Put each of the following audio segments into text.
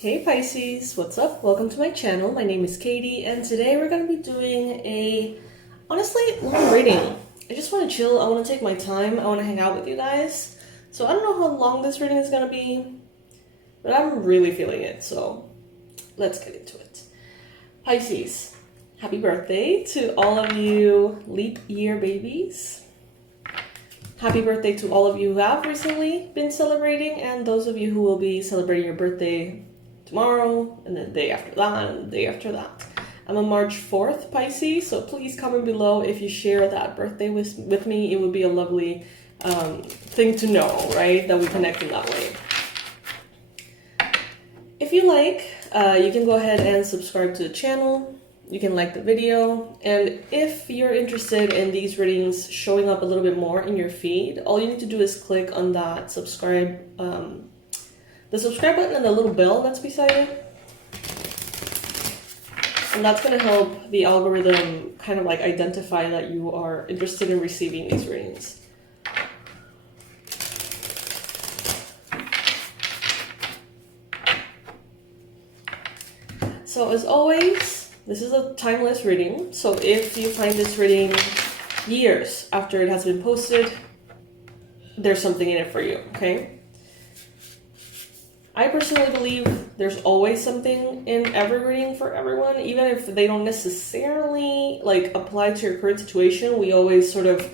Hey Pisces, what's up? Welcome to my channel. My name is Katie, and today we're going to be doing a, honestly, long reading. I just want to chill. I want to take my time. I want to hang out with you guys. So I don't know how long this reading is going to be, but I'm really feeling it. So let's get into it. Pisces, happy birthday to all of you leap year babies. Happy birthday to all of you who have recently been celebrating, and those of you who will be celebrating your birthday tomorrow, and then the day after that, and the day after that. I'm a March 4th Pisces, so please comment below if you share that birthday with me. It would be a lovely thing to know, right? That we connect in that way. If you like, you can go ahead and subscribe to the channel. You can like the video, and if you're interested in these readings showing up a little bit more in your feed, all you need to do is click on that subscribe, the subscribe button and the little bell that's beside it. And that's going to help the algorithm kind of like identify that you are interested in receiving these readings. So as always, this is a timeless reading. So if you find this reading years after it has been posted, there's something in it for you, okay? I personally believe there's always something in every reading for everyone, even if they don't necessarily like apply to your current situation. We always sort of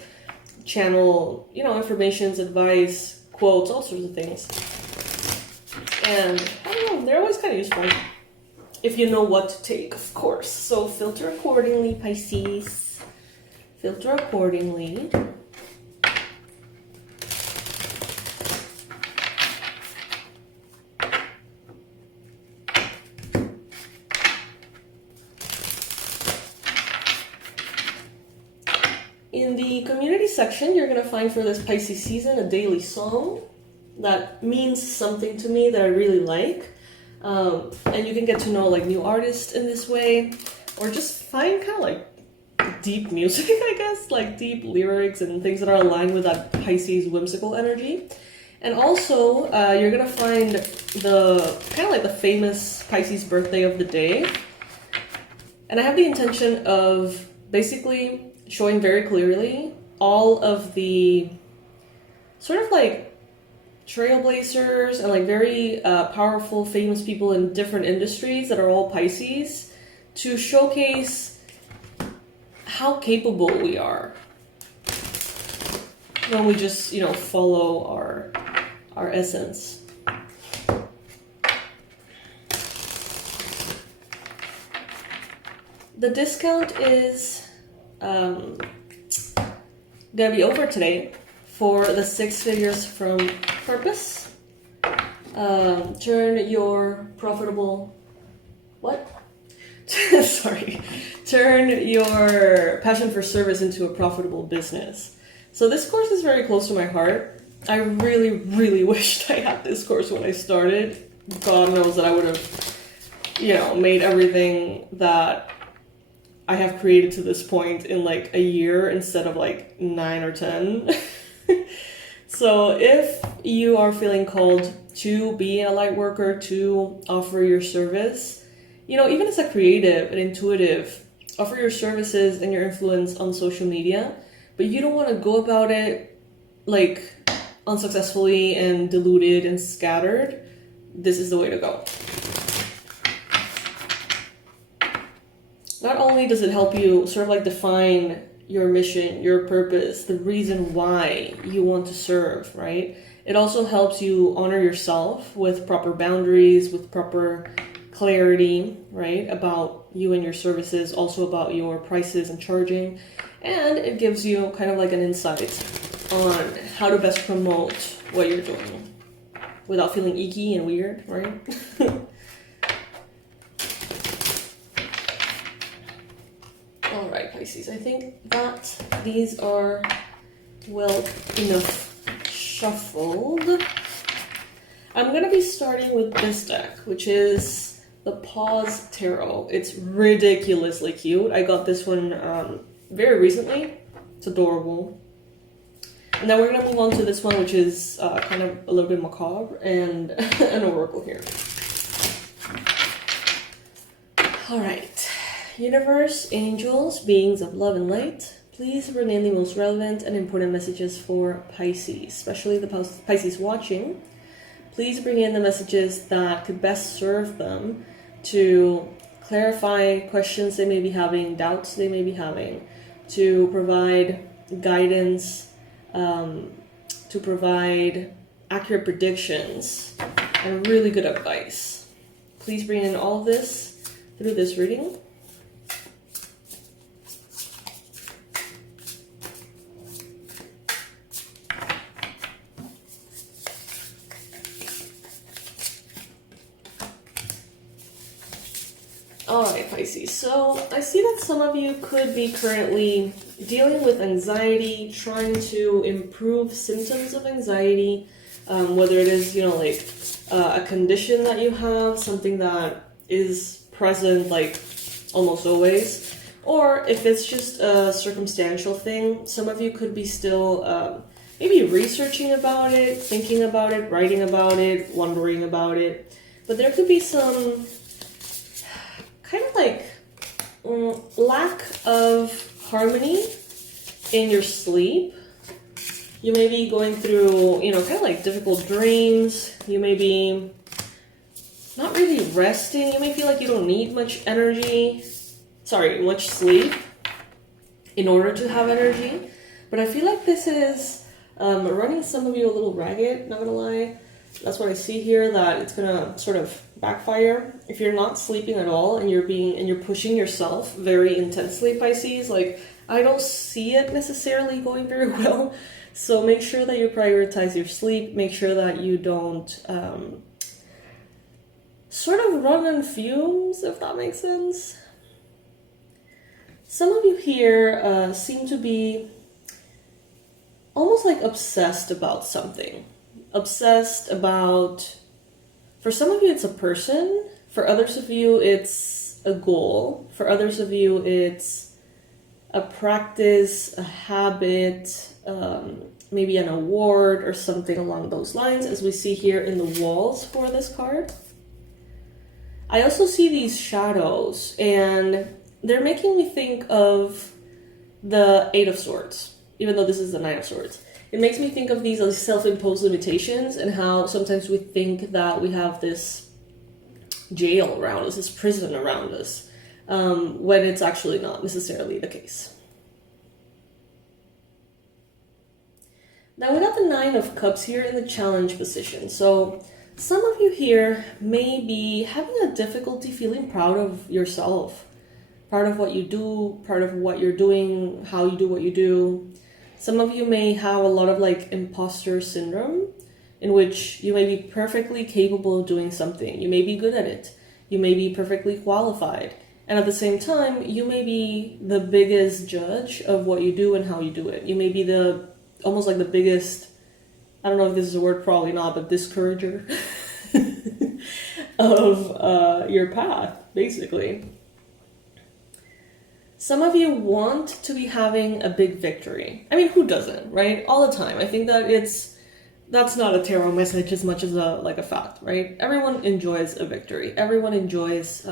channel, informations, advice, quotes, all sorts of things. And I don't know, they're always kind of useful if you know what to take, of course. So filter accordingly, Pisces. Filter accordingly. In the community section, you're going to find for this Pisces season a daily song that means something to me that I really like. And you can get to know like new artists in this way, or just find kind of like deep music, I guess, like deep lyrics and things that are aligned with that Pisces whimsical energy. And also, you're going to find the kind of like the famous Pisces birthday of the day. And I have the intention of basically showing very clearly all of the sort of like trailblazers and like very powerful, famous people in different industries that are all Pisces, to showcase how capable we are when we just, follow our essence. The discount is gonna be over today for the 6 figures from purpose. Turn your profitable turn your passion for service into a profitable business. So this course is very close to my heart. I really, really wished I had this course when I started. God knows that I would have, made everything that I have created to this point in like a year instead of like 9 or 10. So if you are feeling called to be a light worker, to offer your service, even as a creative and intuitive, offer your services and your influence on social media, but you don't want to go about it like unsuccessfully and diluted and scattered, this is the way to go. Not only does it help you sort of like define your mission, your purpose, the reason why you want to serve, right? It also helps you honor yourself with proper boundaries, with proper clarity, right? About you and your services, also about your prices and charging. And it gives you kind of like an insight on how to best promote what you're doing without feeling icky and weird, right? Alright, Pisces, I think that these are well enough shuffled. I'm going to be starting with this deck, which is the Pause Tarot. It's ridiculously cute. I got this one very recently. It's adorable. And then we're going to move on to this one, which is kind of a little bit macabre, and an oracle here. All right. Universe, angels, beings of love and light, please bring in the most relevant and important messages for Pisces, especially the Pisces watching. Please bring in the messages that could best serve them to clarify questions they may be having, doubts they may be having, to provide guidance, to provide accurate predictions, and really good advice. Please bring in all of this through this reading. Alright, Pisces, so I see that some of you could be currently dealing with anxiety, trying to improve symptoms of anxiety, whether it is, a condition that you have, something that is present, like, almost always, or if it's just a circumstantial thing. Some of you could be still maybe researching about it, thinking about it, writing about it, wondering about it, but there could be some kind of like lack of harmony in your sleep. You may be going through, kind of like difficult dreams. You may be not really resting. You may feel like you don't need much sleep in order to have energy. But I feel like this is running some of you a little ragged, not gonna lie. That's what I see here, that it's gonna sort of backfire if you're not sleeping at all and you're pushing yourself very intensely, Pisces. Like, I don't see it necessarily going very well. So make sure that you prioritize your sleep. Make sure that you don't sort of run on fumes, if that makes sense. Some of you here seem to be almost like obsessed about something. Obsessed about, for some of you it's a person, for others of you it's a goal, for others of you it's a practice, a habit, maybe an award or something along those lines, as we see here in the walls for this card. I also see these shadows, and they're making me think of the Eight of Swords, even though this is the Nine of Swords. It makes me think of these as self-imposed limitations, and how sometimes we think that we have this jail around us, this prison around us, when it's actually not necessarily the case. Now we got the Nine of Cups here in the challenge position. So some of you here may be having a difficulty feeling proud of yourself, proud of what you do, proud of what you're doing, how you do what you do. Some of you may have a lot of like imposter syndrome, in which you may be perfectly capable of doing something. You may be good at it. You may be perfectly qualified. And at the same time, you may be the biggest judge of what you do and how you do it. You may be almost like the biggest, I don't know if this is a word, probably not, but discourager of your path, basically. Some of you want to be having a big victory. I mean, who doesn't, right? All the time. I think that that's not a tarot message as much as a fact, right? Everyone enjoys a victory. Everyone enjoys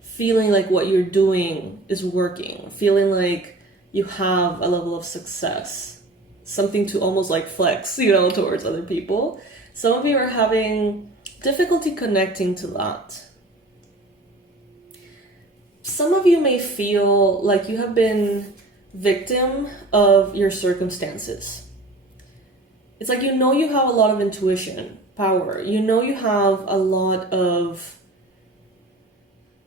feeling like what you're doing is working, feeling like you have a level of success, something to almost like flex, towards other people. Some of you are having difficulty connecting to that. Some of you may feel like you have been victim of your circumstances. It's like you have a lot of intuition, power. You have a lot of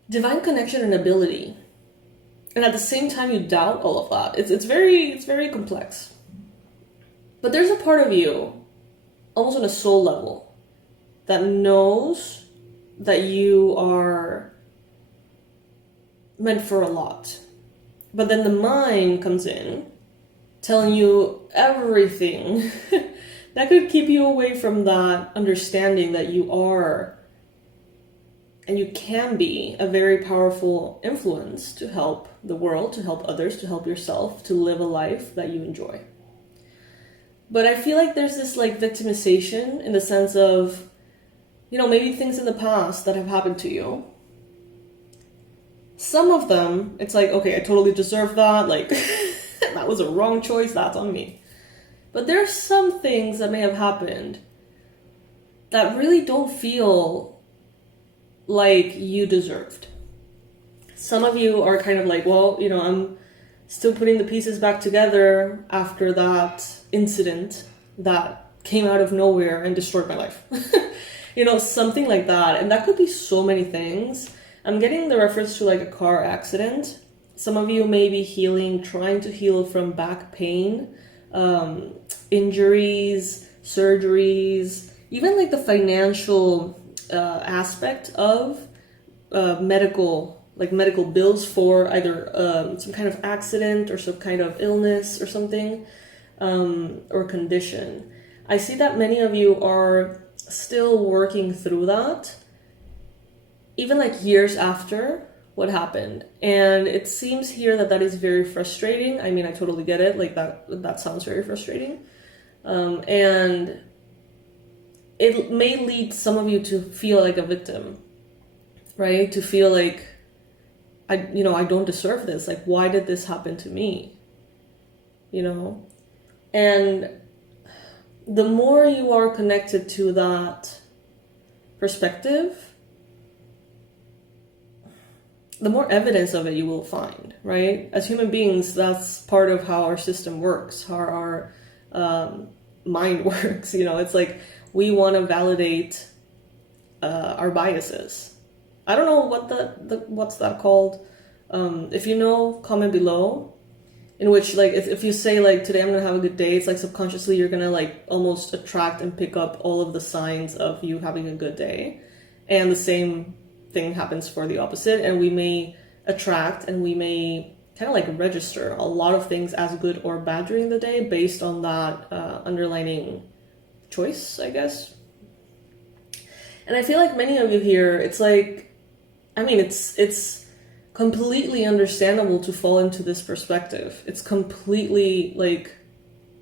divine connection and ability. And at the same time, you doubt all of that. It's very complex. But there's a part of you, almost on a soul level, that knows that you are meant for a lot. But then the mind comes in, telling you everything that could keep you away from that understanding that you are and you can be a very powerful influence to help the world, to help others, to help yourself, to live a life that you enjoy. But I feel like there's this like victimization in the sense of, maybe things in the past that have happened to you Some of them, it's like, okay, I totally deserve that. Like, that was a wrong choice. That's on me. But there are some things that may have happened that really don't feel like you deserved. Some of you are kind of like, well, you know, I'm still putting the pieces back together after that incident that came out of nowhere and destroyed my life. You know, something like that. And that could be so many things. I'm getting the reference to like a car accident. Some of you may be healing, trying to heal from back pain, injuries, surgeries, even like the financial aspect of medical bills for either some kind of accident or some kind of illness or something, or condition. I see that many of you are still working through that, even like years after what happened. And it seems here that that is very frustrating. I mean, I totally get it. Like that sounds very frustrating. And it may lead some of you to feel like a victim, right? To feel like, I don't deserve this. Like, why did this happen to me? You know? And the more you are connected to that perspective, the more evidence of it you will find, right? As human beings, that's part of how our system works, how our mind works. You know, it's like we want to validate our biases. I don't know what's that called. If you know, comment below. In which, like, if you say, like, today I'm gonna have a good day, it's like subconsciously you're gonna, like, almost attract and pick up all of the signs of you having a good day. And the same thing happens for the opposite. And we may attract and we may kind of, like, register a lot of things as good or bad during the day based on that underlining choice, I guess. And I feel like many of you here, it's like, I mean, it's completely understandable to fall into this perspective. It's completely, like,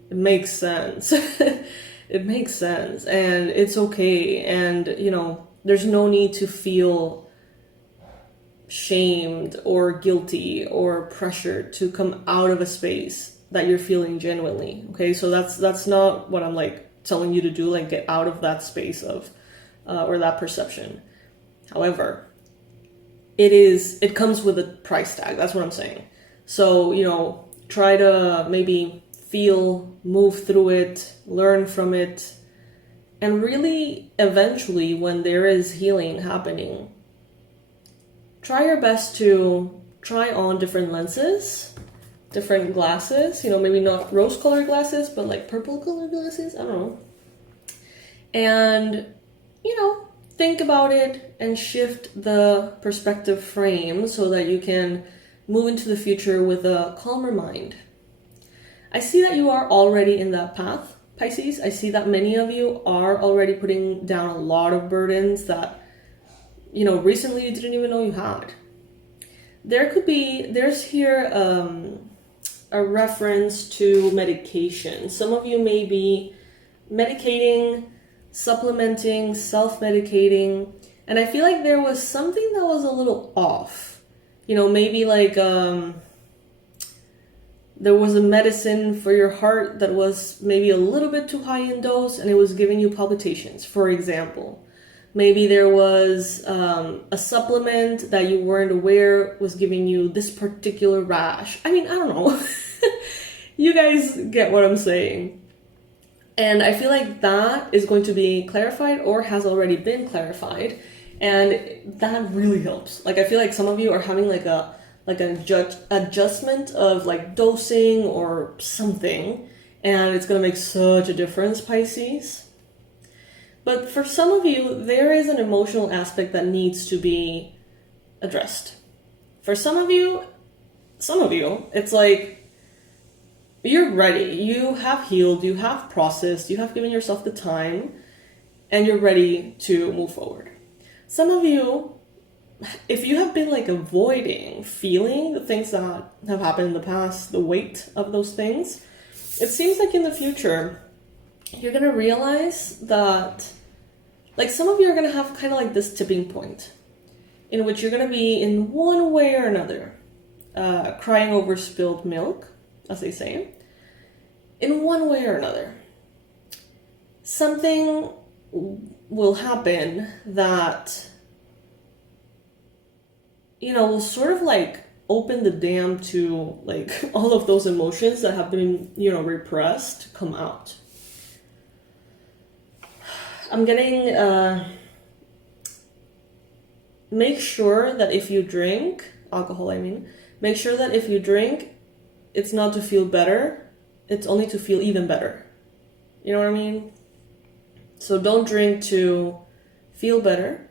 it makes sense. It makes sense, and it's okay. And, you know, there's no need to feel shamed or guilty or pressured to come out of a space that you're feeling genuinely. Okay, so that's not what I'm, like, telling you to do, like, get out of that space of or that perception. However, it comes with a price tag. That's what I'm saying. So, you know, try to maybe feel, move through it, learn from it, and really eventually, when there is healing happening, try your best to try on different lenses, different glasses, you know, maybe not rose-colored glasses, but like purple-colored glasses, I don't know. And, you know, think about it and shift the perspective frame so that you can move into the future with a calmer mind. I see that you are already in that path, Pisces. I see that many of you are already putting down a lot of burdens that, you know, recently you didn't even know you had. There's here a reference to medication. Some of you may be medicating, supplementing, self-medicating, and I feel like there was something that was a little off. You know, maybe like there was a medicine for your heart that was maybe a little bit too high in dose and it was giving you palpitations, for example. Maybe there was a supplement that you weren't aware was giving you this particular rash. I mean, I don't know. You guys get what I'm saying. And I feel like that is going to be clarified or has already been clarified. And that really helps. Like, I feel like some of you are having like an adjustment of like dosing or something. And it's going to make such a difference, Pisces. But for some of you, there is an emotional aspect that needs to be addressed. For some of you, it's like, you're ready, you have healed, you have processed, you have given yourself the time, and you're ready to move forward. Some of you, if you have been like avoiding feeling the things that have happened in the past, the weight of those things, it seems like in the future, you're gonna realize that, like, some of you are gonna have kind of like this tipping point. in which you're going to be in one way or another crying over spilled milk, as they say, in one way or another. Something will happen that, you know, will sort of like open the dam to like all of those emotions that have been, you know, repressed come out. I'm getting, make sure that if you drink, alcohol I mean, make sure that if you drink, it's not to feel better, it's only to feel even better. You know what I mean? So don't drink to feel better,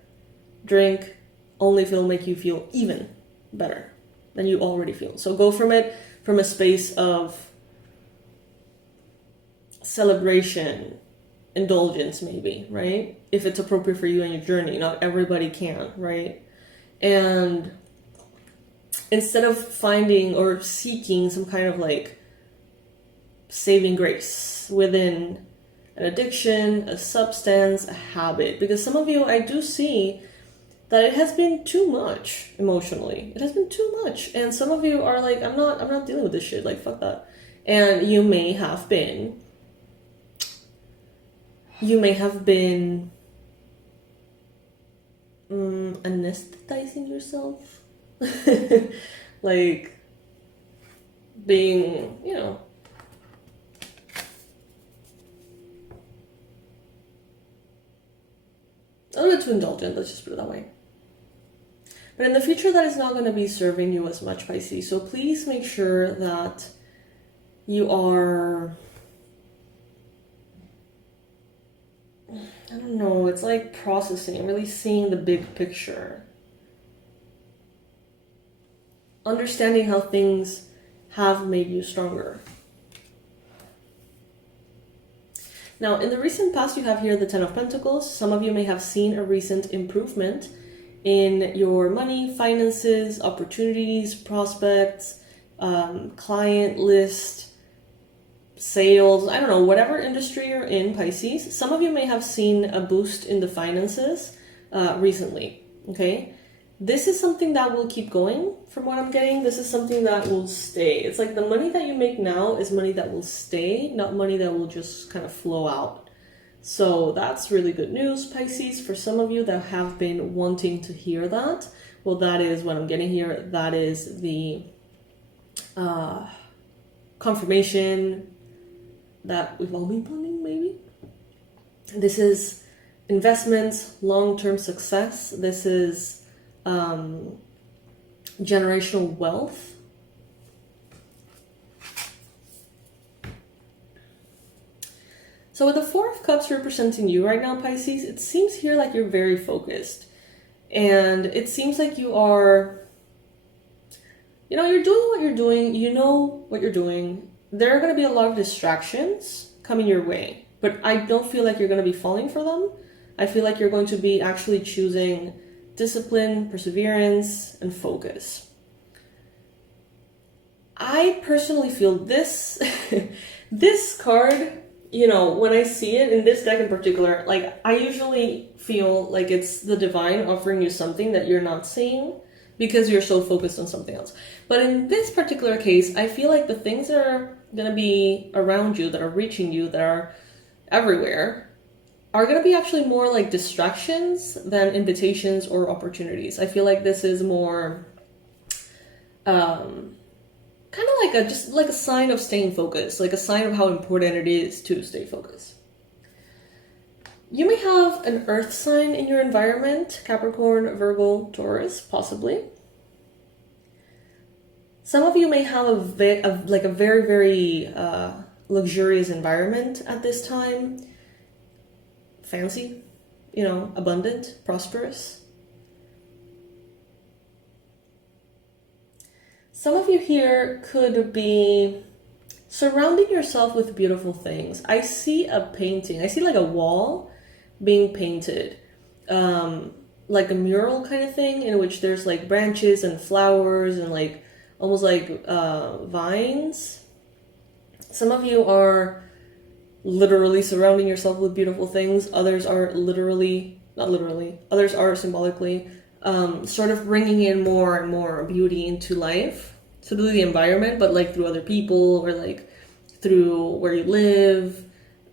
drink only if it'll make you feel even better than you already feel. So go from it from a space of celebration, indulgence maybe, right? If it's appropriate for you and your journey. Not everybody can, right? And instead of finding or seeking some kind of like saving grace within an addiction, a substance, a habit, because some of you, I do see that it has been too much emotionally. It has been too much. And some of you are like, I'm not dealing with this shit, like fuck that. And you may have been anesthetizing yourself. Like being, you know, a little bit too indulgent, let's just put it that way. But in the future, that is not going to be serving you as much, Pisces. So please make sure that you are, I don't know, it's like processing, really seeing the big picture. Understanding how things have made you stronger. Now, in the recent past, you have here the Ten of Pentacles. Some of you may have seen a recent improvement in your money, finances, opportunities, prospects, client list, sales, I don't know, whatever industry you're in, Pisces. Some of you may have seen a boost in the finances recently, okay? This is something that will keep going from what I'm getting. This is something that will stay. It's like the money that you make now is money that will stay, not money that will just kind of flow out. So that's really good news, Pisces. For some of you that have been wanting to hear that, well, that is what I'm getting here. That is the confirmation that we've all been planning, maybe. This is investments, long-term success. This is generational wealth. So with the Four of Cups representing you right now, Pisces, it seems here like you're very focused. And it seems like you are, you know, you're doing what you're doing. You know what you're doing. There are going to be a lot of distractions coming your way. But I don't feel like you're going to be falling for them. I feel like you're going to be actually choosing discipline, perseverance, and focus. I personally feel this, this card, you know, when I see it in this deck in particular, like I usually feel like it's the divine offering you something that you're not seeing because you're so focused on something else. But in this particular case, I feel like the things that are going to be around you, that are reaching you, that are everywhere, are going to be actually more like distractions than invitations or opportunities. I feel like this is more kind of like just like a sign of staying focused, like a sign of how important it is to stay focused. You may have an earth sign in your environment, Capricorn, Virgo, Taurus, possibly. Some of you may have a very, very luxurious environment at this time. Fancy, you know, abundant, prosperous. Some of you here could be surrounding yourself with beautiful things. I see a painting. I see like a wall being painted. Like a mural kind of thing in which there's like branches and flowers and like almost like vines. Some of you are literally surrounding yourself with beautiful things. Others are literally, not literally, others are symbolically sort of bringing in more and more beauty into life through the environment, but like through other people, or like through where you live,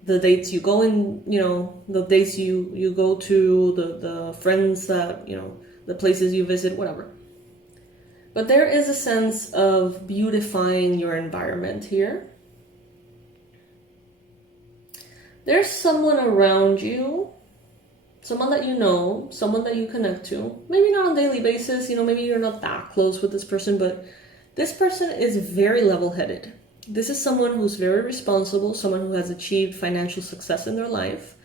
the dates you go in, you know, the dates you go to, the friends that, you know, the places you visit, whatever. But there is a sense of beautifying your environment here. There's someone around you, someone that you know, someone that you connect to. Maybe not on a daily basis, you know, maybe you're not that close with this person, but this person is very level-headed. This is someone who's very responsible, someone who has achieved financial success in their life,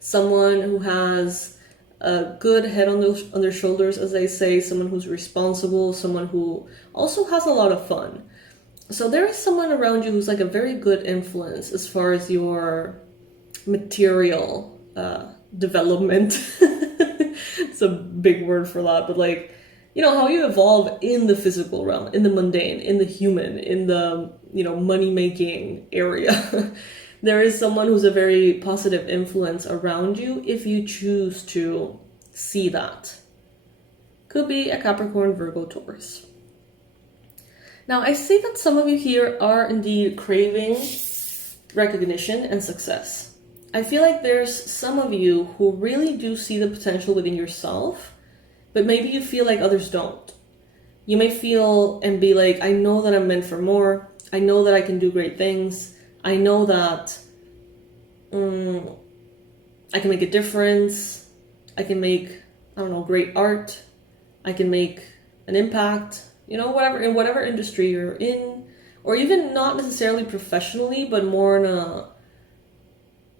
someone who has a good head on their shoulders, as they say, someone who's responsible, someone who also has a lot of fun. So there is someone around you who's like a very good influence as far as your material development. It's a big word for that, but like, you know, how you evolve in the physical realm, in the mundane, in the human, in the, you know, money-making area. There is someone who's a very positive influence around you if you choose to see that. Could be a Capricorn, Virgo, Taurus. Now, I see that some of you here are indeed craving recognition and success. I feel like there's some of you who really do see the potential within yourself, but maybe you feel like others don't. You may feel and be like, I know that I'm meant for more. I know that I can do great things. I know that I can make a difference. I can make, I don't know, great art. I can make an impact, you know, whatever, in whatever industry you're in, or even not necessarily professionally, but more in a,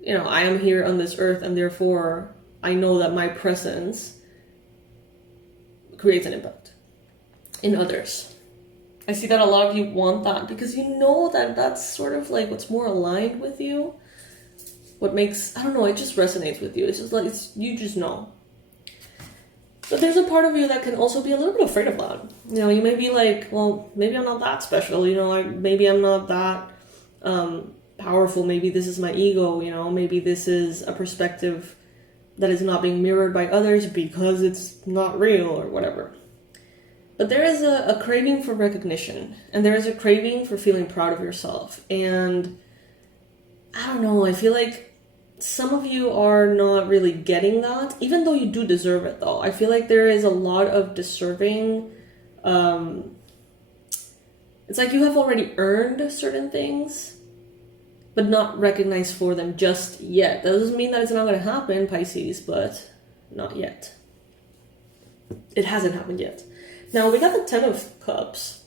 you know, I am here on this earth and therefore I know that my presence creates an impact in others. I see that a lot of you want that because you know that that's sort of like what's more aligned with you. What makes, I don't know, it just resonates with you. It's just like, you just know. But there's a part of you that can also be a little bit afraid of that. You know, you may be like, well, maybe I'm not that special. You know, maybe I'm not that powerful. Maybe this is my ego. You know, maybe this is a perspective that is not being mirrored by others because it's not real or whatever. But there is a craving for recognition, and there is a craving for feeling proud of yourself. And I don't know, I feel like some of you are not really getting that, even though you do deserve it though. I feel like there is a lot of deserving. It's like you have already earned certain things, but not recognized for them just yet. That doesn't mean that it's not going to happen, Pisces, but not yet. It hasn't happened yet. Now, we got the Ten of Cups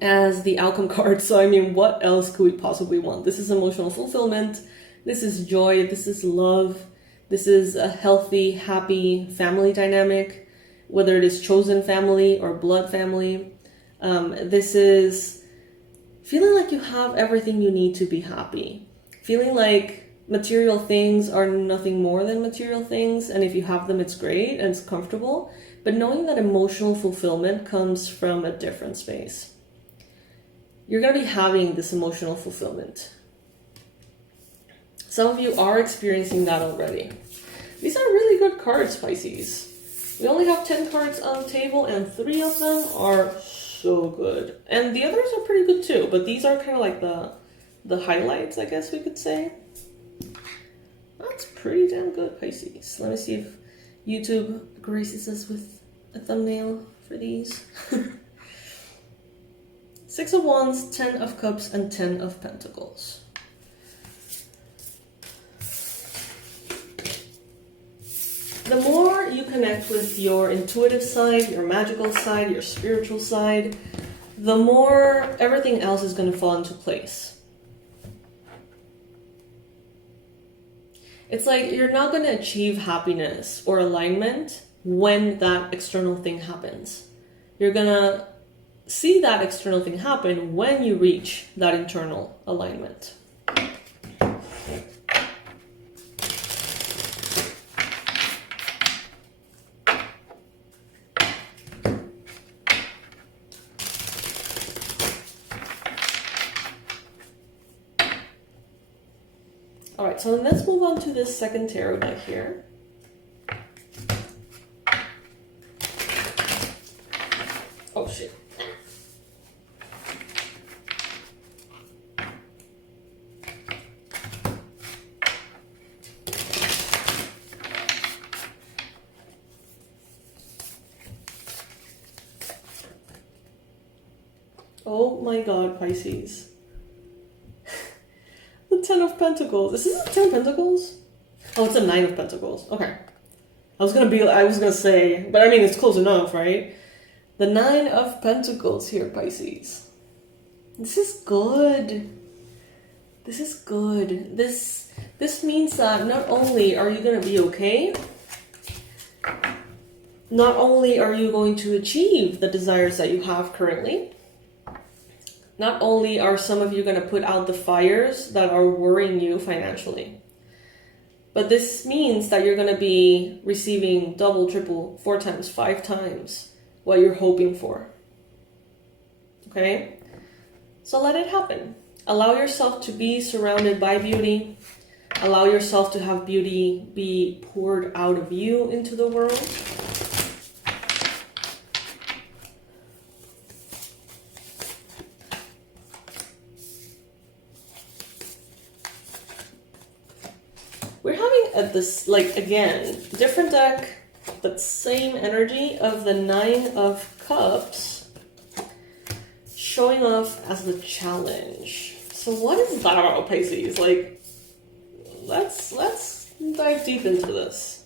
as the outcome card. So, I mean, what else could we possibly want? This is emotional fulfillment. This is joy. This is love. This is a healthy, happy family dynamic, whether it is chosen family or blood family. This is feeling like you have everything you need to be happy. Feeling like material things are nothing more than material things. And if you have them, it's great and it's comfortable. But knowing that emotional fulfillment comes from a different space. You're going to be having this emotional fulfillment. Some of you are experiencing that already. These are really good cards, Pisces. We only have 10 cards on the table and 3 of them are so good. And the others are pretty good too, but these are kind of like the highlights, I guess we could say. That's pretty damn good, Pisces. Let me see if YouTube graces us with a thumbnail for these. 6 of Wands, 10 of Cups, and 10 of Pentacles. The more you connect with your intuitive side, your magical side, your spiritual side, the more everything else is going to fall into place. It's like you're not going to achieve happiness or alignment when that external thing happens. You're going to see that external thing happen when you reach that internal alignment. Alright, so let's move on to this second tarot deck here. Oh my god, Pisces. The 10 of Pentacles. Is this the 10 of Pentacles? Oh, it's a 9 of Pentacles. Okay. I was gonna say, but I mean, it's close enough, right? The 9 of Pentacles here, Pisces. This is good. This is good. This means that not only are you gonna be okay, not only are you going to achieve the desires that you have currently, not only are some of you going to put out the fires that are worrying you financially, but this means that you're going to be receiving double, triple, 4 times, 5 times what you're hoping for. Okay? So let it happen. Allow yourself to be surrounded by beauty. Allow yourself to have beauty be poured out of you into the world. We're having this, like, again, different deck, but same energy of the 9 of Cups showing off as the challenge. So what is that about, Pisces? Like, let's dive deep into this.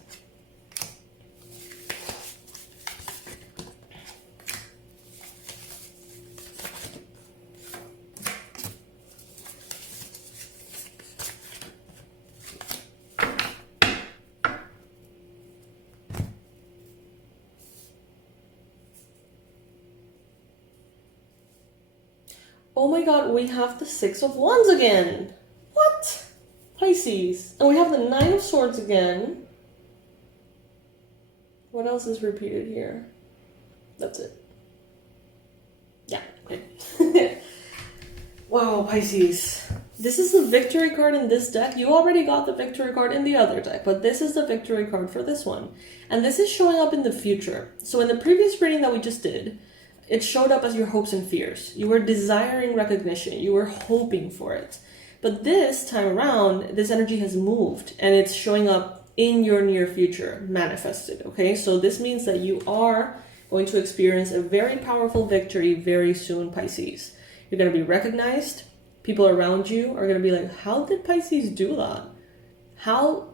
Oh my god, we have the 6 of Wands again. What? Pisces. And we have the 9 of Swords again. What else is repeated here? That's it. Yeah, okay. Wow, Pisces. This is the victory card in this deck. You already got the victory card in the other deck, but this is the victory card for this one. And this is showing up in the future. So in the previous reading that we just did, it showed up as your hopes and fears. You were desiring recognition. You were hoping for it. But this time around, this energy has moved and it's showing up in your near future, manifested, okay? So this means that you are going to experience a very powerful victory very soon, Pisces. You're going to be recognized. People around you are going to be like, how did Pisces do that? How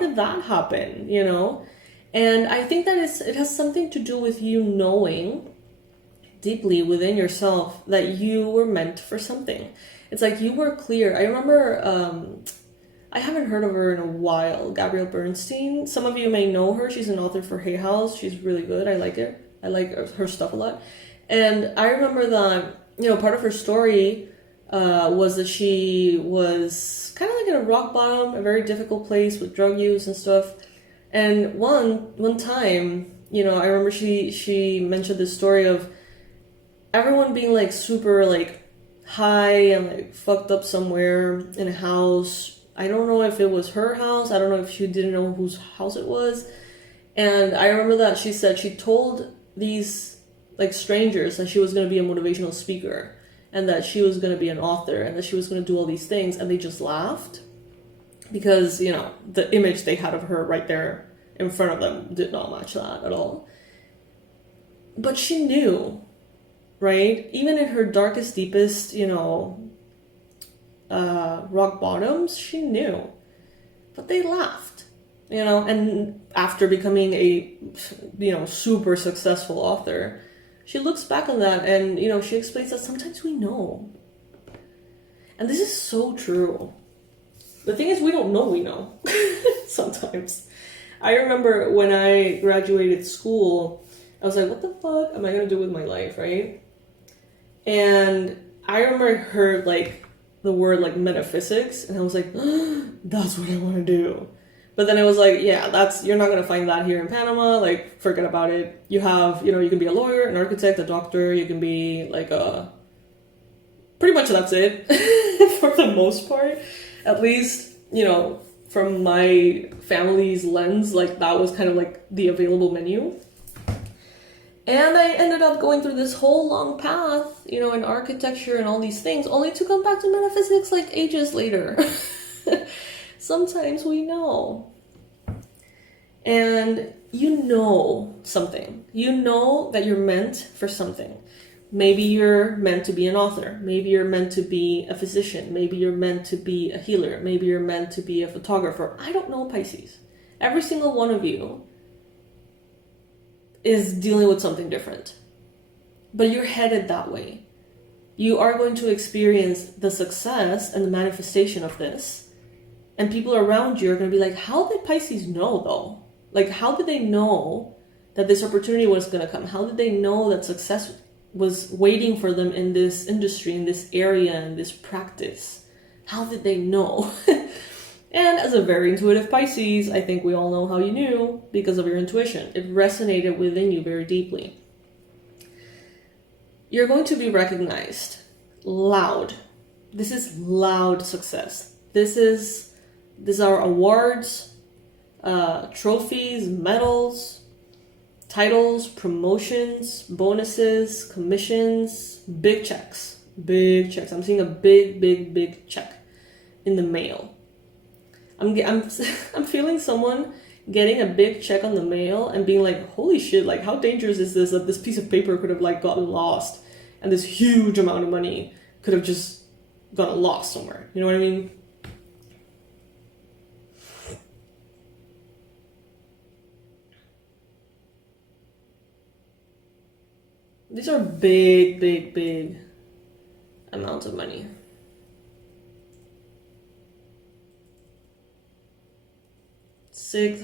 did that happen, you know? And I think that it has something to do with you knowing deeply within yourself that you were meant for something. It's like you were clear. I remember, I haven't heard of her in a while, Gabrielle Bernstein. Some of you may know her. She's an author for Hay House. She's really good. I like it. I like her stuff a lot. And I remember that, you know, part of her story was that she was kind of like in a rock bottom, a very difficult place with drug use and stuff. And one time, you know, I remember she mentioned this story of everyone being like super like high and like fucked up somewhere in a house. I don't know if it was her house. I don't know if she didn't know whose house it was. And I remember that she said she told these like strangers that she was going to be a motivational speaker and that she was going to be an author and that she was going to do all these things, and they just laughed because, you know, the image they had of her right there in front of them did not match that at all. But she knew, right? Even in her darkest, deepest, you know, rock bottoms, she knew. But they laughed, you know, and after becoming a, you know, super successful author, she looks back on that and, you know, she explains that sometimes we know. And this is so true. The thing is, we don't know we know. Sometimes. I remember when I graduated school, I was like, what the fuck am I going to do with my life, right? And I remember I heard like the word like metaphysics and I was like, that's what I want to do. But then it was like, yeah, you're not going to find that here in Panama. Like, forget about it. You have, you know, you can be a lawyer, an architect, a doctor. You can be like pretty much that's it for the most part. At least, you know, from my family's lens, like that was kind of like the available menu. And I ended up going through this whole long path, you know, in architecture and all these things, only to come back to metaphysics like ages later. Sometimes we know. And you know something. You know that you're meant for something. Maybe you're meant to be an author. Maybe you're meant to be a physician. Maybe you're meant to be a healer. Maybe you're meant to be a photographer. I don't know, Pisces. Every single one of you is dealing with something different. But you're headed that way. You are going to experience the success and the manifestation of this. And people around you are going to be like, how did Pisces know though? Like, how did they know that this opportunity was going to come? How did they know that success was waiting for them in this industry, in this area, in this practice? How did they know? And as a very intuitive Pisces, I think we all know how you knew, because of your intuition. It resonated within you very deeply. You're going to be recognized loud. This is loud success. These are awards, trophies, medals, titles, promotions, bonuses, commissions, big checks. Big checks. I'm seeing a big check in the mail. I'm feeling someone getting a big check on the mail and being like, holy shit, like how dangerous is this, that this piece of paper could have like gotten lost and this huge amount of money could have just gotten lost somewhere. You know what I mean? These are big amounts of money.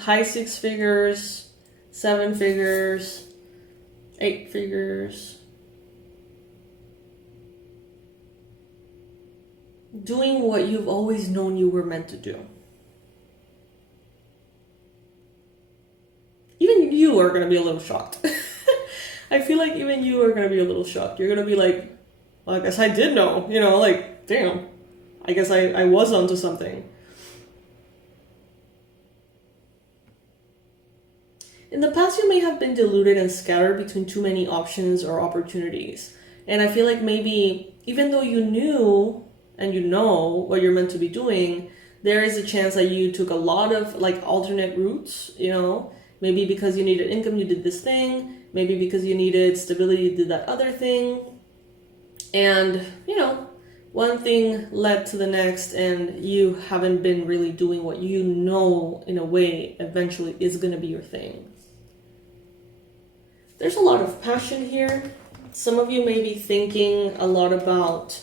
High six figures, 7 figures, 8 figures. Doing what you've always known you were meant to do. Even you are going to be a little shocked. I feel like even you are going to be a little shocked. You're going to be like, well, I guess I did know, you know, like, damn, I guess I was onto something. In the past, you may have been deluded and scattered between too many options or opportunities. And I feel like maybe, even though you knew and you know what you're meant to be doing, there is a chance that you took a lot of like alternate routes, you know, maybe because you needed income, you did this thing, maybe because you needed stability, you did that other thing. And, you know, one thing led to the next, and you haven't been really doing what you know in a way eventually is going to be your thing. There's a lot of passion here. Some of you may be thinking a lot about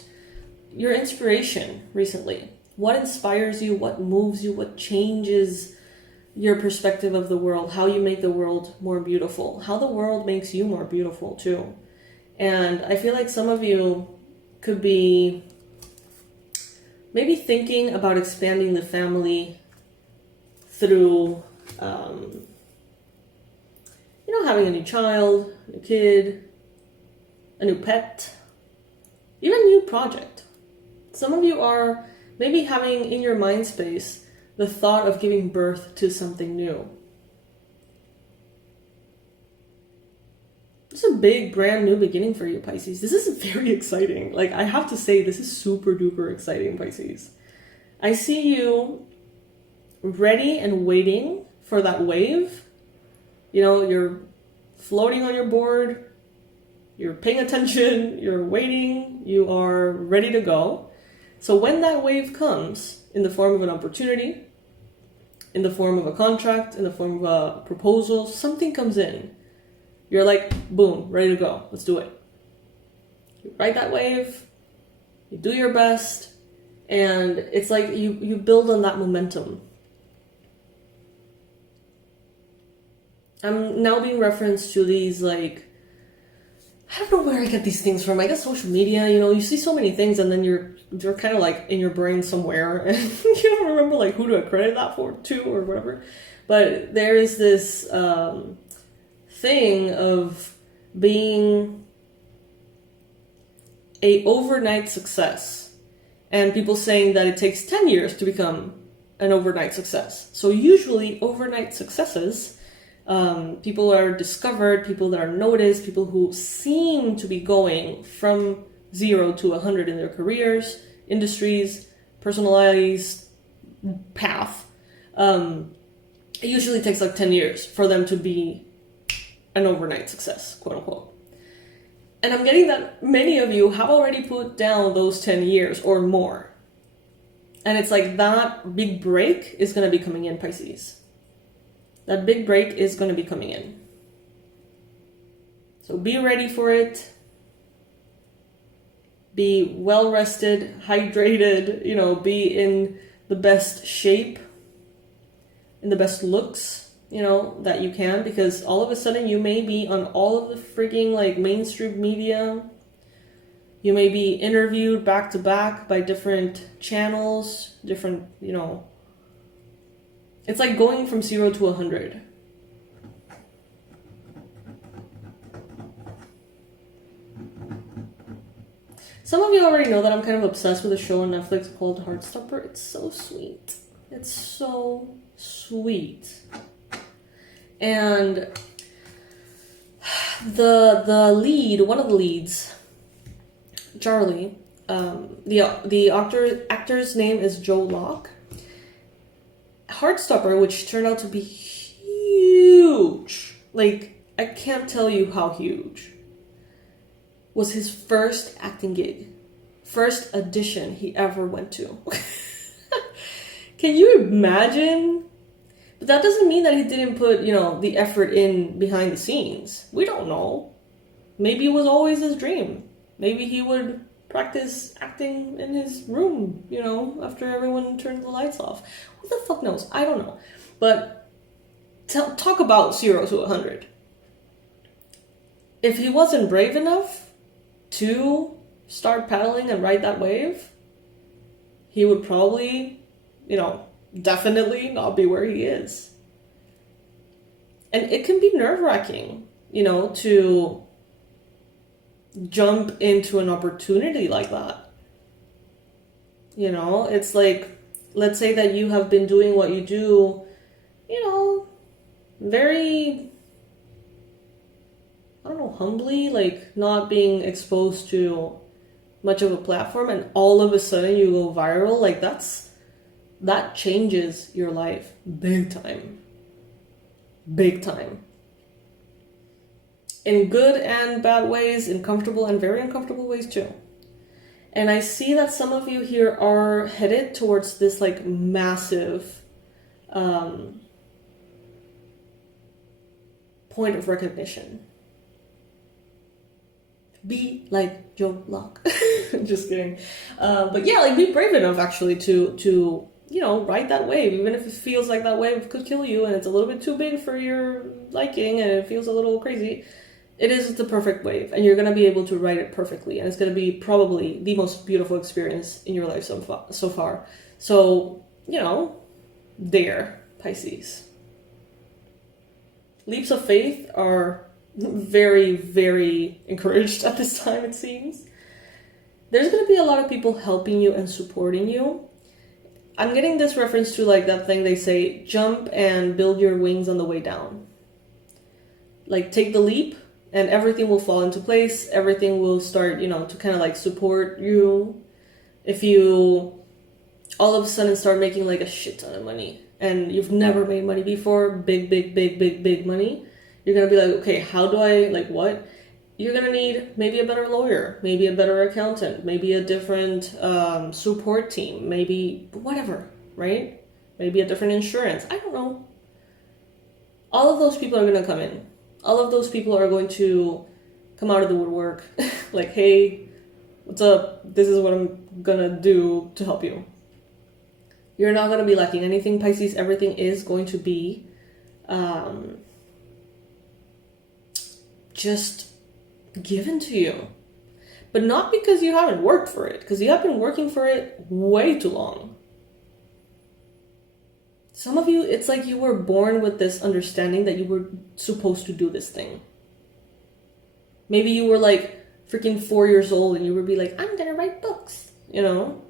your inspiration recently. What inspires you? What moves you? What changes your perspective of the world? How you make the world more beautiful? How the world makes you more beautiful too. And I feel like some of you could be maybe thinking about expanding the family through, having a new child, a new kid, a new pet, even a new project. Some of you are maybe having in your mind space the thought of giving birth to something new. It's a big, brand new beginning for you, Pisces. This is very exciting. Like, I have to say, this is super duper exciting, Pisces. I see you ready and waiting for that wave. You know, you're floating on your board, you're paying attention, you're waiting, you are ready to go. So when that wave comes in the form of an opportunity, in the form of a contract, in the form of a proposal, something comes in. You're like, boom, ready to go. Let's do it. You ride that wave, you do your best, and it's like you build on that momentum. I'm now being referenced to these, like, I don't know where I get these things from. I guess social media, you know, you see so many things and then they're kind of like in your brain somewhere and you don't remember like who to accredit that to or whatever. But there is this thing of being a overnight success, and people saying that it takes 10 years to become an overnight success. So usually overnight successes, people are discovered, people that are noticed, people who seem to be going from 0 to 100 in their careers, industries, personalities, path. It usually takes like 10 years for them to be an overnight success, quote unquote. And I'm getting that many of you have already put down those 10 years or more. And it's like that big break is going to be coming in, Pisces. That big break is going to be coming in. So be ready for it. Be well rested, hydrated, you know, be in the best shape, in the best looks, you know, that you can, because all of a sudden you may be on all of the freaking like mainstream media. You may be interviewed back to back by different channels, different, you know, it's like going from 0 to 100. Some of you already know that I'm kind of obsessed with a show on Netflix called Heartstopper. It's so sweet. It's so sweet. And the lead, one of the leads, Charlie, the actor's name is Joe Locke. Heartstopper, which turned out to be huge, like I can't tell you how huge, was his first acting gig, first audition he ever went to. Can you imagine? But that doesn't mean that he didn't put, you know, the effort in behind the scenes. We don't know. Maybe it was always his dream. Maybe he would practice acting in his room, you know, after everyone turned the lights off. Who the fuck knows? I don't know. But talk about 0 to 100. If he wasn't brave enough to start paddling and ride that wave, he would probably, you know, definitely not be where he is. And it can be nerve-wracking, you know, to jump into an opportunity like that. You know, it's like, let's say that you have been doing what you do, you know, very, I don't know, humbly, like not being exposed to much of a platform, and all of a sudden you go viral. Like that changes your life big time. Big time. In good and bad ways, in comfortable and very uncomfortable ways too. And I see that some of you here are headed towards this like massive point of recognition. Be like Joe Locke. Just kidding. But yeah, like be brave enough actually to you know, ride that wave, even if it feels like that wave could kill you and it's a little bit too big for your liking and it feels a little crazy. It is the perfect wave, and you're going to be able to ride it perfectly, and it's going to be probably the most beautiful experience in your life so far. So, you know, dare, Pisces. Leaps of faith are very, very encouraged at this time, it seems. There's going to be a lot of people helping you and supporting you. I'm getting this reference to like that thing they say, jump and build your wings on the way down. Like take the leap and everything will fall into place. Everything will start, you know, to kind of like support you. If you all of a sudden start making like a shit ton of money and you've never made money before, big money, you're going to be like, okay, how do I, like what? You're going to need maybe a better lawyer, maybe a better accountant, maybe a different support team, maybe whatever, right? Maybe a different insurance. I don't know. All of those people are going to come in. All of those people are going to come out of the woodwork like, hey, what's up? This is what I'm going to do to help you. You're not going to be lacking anything, Pisces. Everything is going to be just given to you, but not because you haven't worked for it, because you have been working for it way too long. Some of you, it's like you were born with this understanding that you were supposed to do this thing. Maybe you were like freaking 4 years old and you would be like, I'm gonna write books, you know?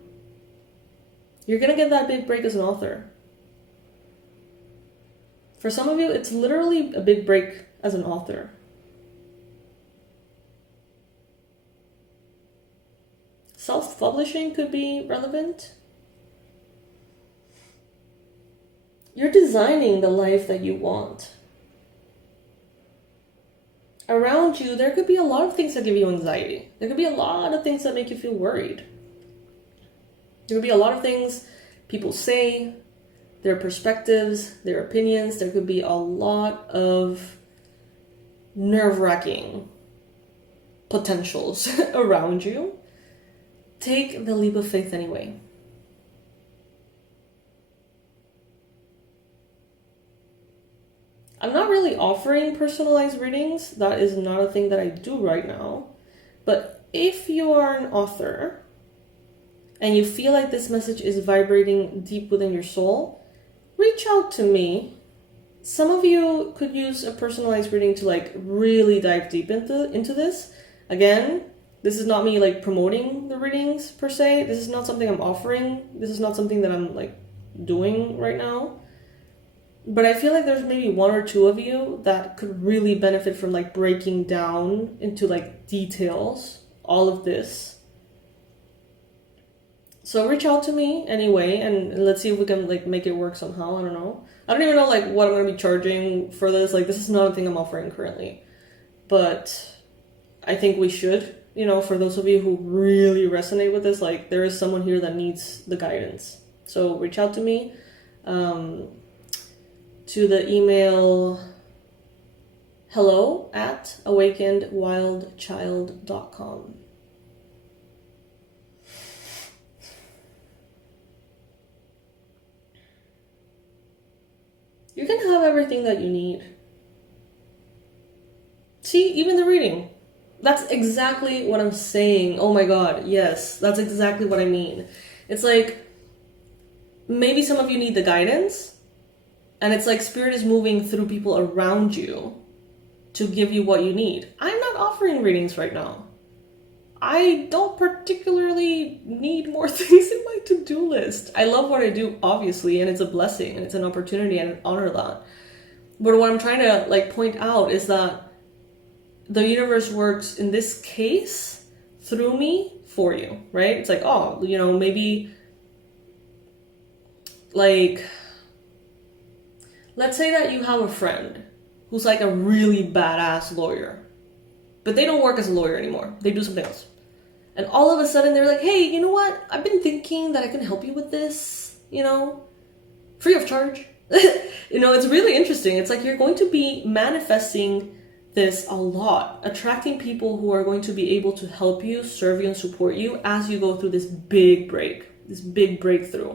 You're gonna get that big break as an author. For some of you, it's literally a big break as an author. Self-publishing could be relevant. You're designing the life that you want. around you, there could be a lot of things that give you anxiety. There could be a lot of things that make you feel worried. There could be a lot of things people say, their perspectives, their opinions. There could be a lot of nerve-wracking potentials around you. Take the leap of faith anyway. I'm not really offering personalized readings. That is not a thing that I do right now. But if you are an author and you feel like this message is vibrating deep within your soul, reach out to me. Some of you could use a personalized reading to like really dive deep into this. Again, this is not me like promoting the readings per se. This is not something I'm offering. This is not something that I'm like doing right now. But I feel like there's maybe one or two of you that could really benefit from like breaking down into like details, all of this. So reach out to me anyway, and let's see if we can like make it work somehow. I don't know. I don't even know like what I'm going to be charging for this. Like this is not a thing I'm offering currently. But I think we should, you know, for those of you who really resonate with this, like there is someone here that needs the guidance. So reach out to me. To the email hello@awakenedwildchild.com. You can have everything that you need. See, even the reading. That's exactly what I'm saying. Oh my God, yes, that's exactly what I mean. It's like, maybe some of you need the guidance, and it's like spirit is moving through people around you to give you what you need. I'm not offering readings right now. I don't particularly need more things in my to-do list. I love what I do, obviously, and it's a blessing, and it's an opportunity, and I honor that. But what I'm trying to like point out is that the universe works, in this case, through me for you, right? It's like, oh, you know, maybe like, let's say that you have a friend who's like a really badass lawyer, but they don't work as a lawyer anymore. They do something else. And all of a sudden they're like, hey, you know what? I've been thinking that I can help you with this, you know, free of charge. You know, it's really interesting. It's like you're going to be manifesting this a lot, attracting people who are going to be able to help you, serve you, and support you as you go through this big break, this big breakthrough.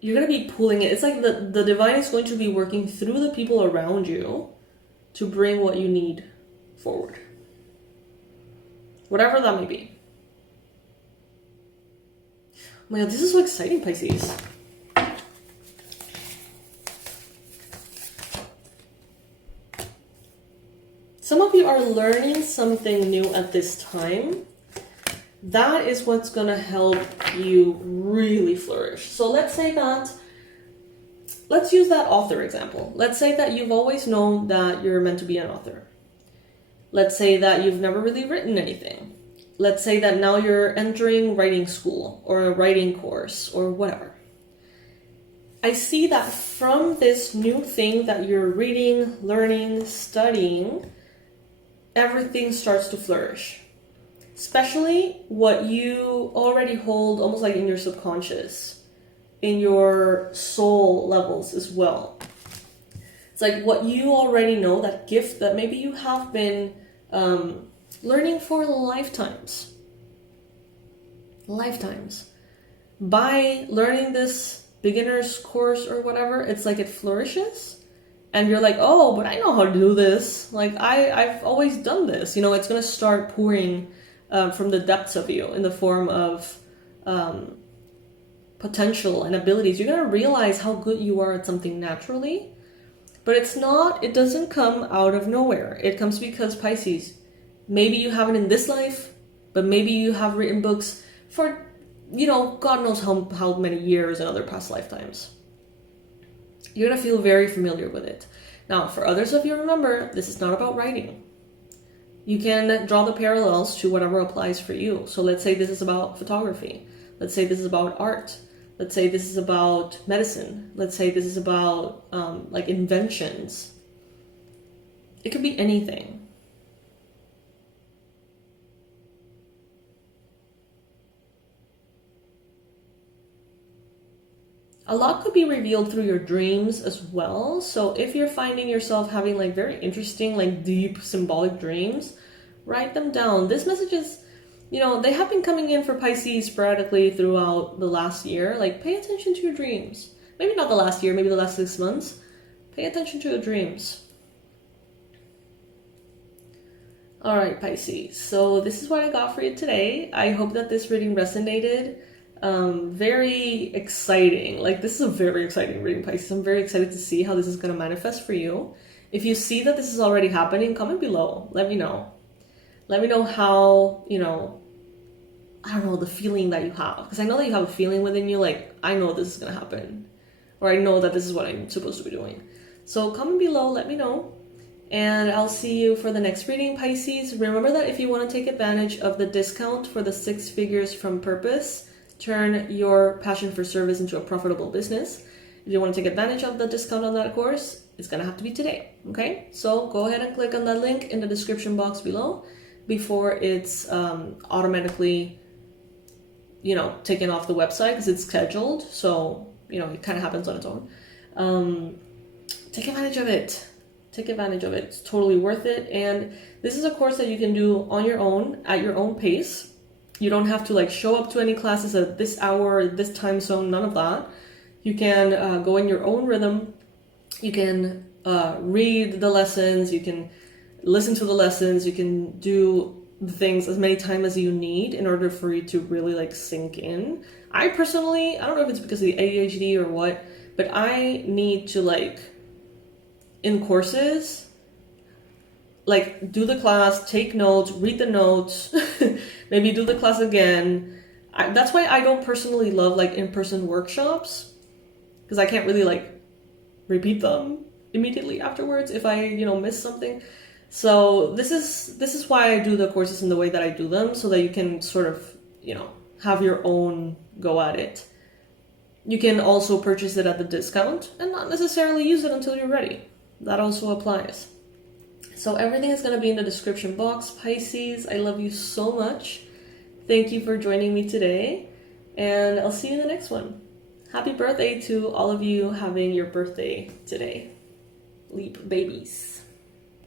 You're going to be pulling it. It's like the divine is going to be working through the people around you to bring what you need forward. Whatever that may be. Oh my God, this is so exciting, Pisces. Some of you are learning something new at this time. That is what's going to help you really flourish. So let's say that, let's use that author example. Let's say that you've always known that you're meant to be an author. Let's say that you've never really written anything. Let's say that now you're entering writing school or a writing course or whatever. I see that from this new thing that you're reading, learning, studying, everything starts to flourish. Especially what you already hold almost like in your subconscious, in your soul levels as well. It's like what you already know, that gift that maybe you have been learning for lifetimes. By learning this beginner's course or whatever, it's like it flourishes. And you're like, oh, but I know how to do this. Like, I've always done this. You know, it's going to start pouring from the depths of you in the form of potential and abilities. You're going to realize how good you are at something naturally. But it doesn't come out of nowhere. It comes because, Pisces, maybe you haven't in this life, but maybe you have written books for, you know, God knows how many years in other past lifetimes. You're going to feel very familiar with it. Now, for others of you, remember, this is not about writing. You can draw the parallels to whatever applies for you. So let's say this is about photography. Let's say this is about art. Let's say this is about medicine. Let's say this is about like inventions. It could be anything. A lot could be revealed through your dreams as well. So if you're finding yourself having like very interesting, like deep symbolic dreams, write them down. This message is, you know, they have been coming in for Pisces sporadically throughout the last year. Like, pay attention to your dreams. Maybe not the last year, maybe the last 6 months. Pay attention to your dreams. All right, Pisces. So this is what I got for you today. I hope that this reading resonated. Very exciting. Like, this is a very exciting reading, Pisces. I'm very excited to see how this is going to manifest for you. If you see that this is already happening, comment below. Let me know. Let me know how, you know, I don't know, the feeling that you have. Because I know that you have a feeling within you, like, I know this is going to happen. Or I know that this is what I'm supposed to be doing. So comment below, let me know. And I'll see you for the next reading, Pisces. Remember that if you want to take advantage of the discount for the 6 figures from purpose, turn your passion for service into a profitable business. If you want to take advantage of the discount on that course, it's going to have to be today, okay? So go ahead and click on that link in the description box below before it's automatically, you know, taken off the website because it's scheduled. So, you know, it kind of happens on its own. Take advantage of it. Take advantage of it. It's totally worth it. And this is a course that you can do on your own, at your own pace. You don't have to like show up to any classes at this hour, this time zone, none of that. You can go in your own rhythm. You can read the lessons. You can listen to the lessons. You can do the things as many times as you need in order for you to really like sink in. I personally, I don't know if it's because of the ADHD or what, but I need to like, in courses, like do the class, take notes, read the notes, maybe do the class again. That's why I don't personally love like in-person workshops, because I can't really like repeat them immediately afterwards if I, you know, miss something. So this is why I do the courses in the way that I do them, so that you can sort of, you know, have your own go at it. You can also purchase it at the discount and not necessarily use it until you're ready. That also applies. So everything is going to be in the description box. Pisces, I love you so much. Thank you for joining me today, and I'll see you in the next one. Happy birthday to all of you having your birthday today. Leap babies.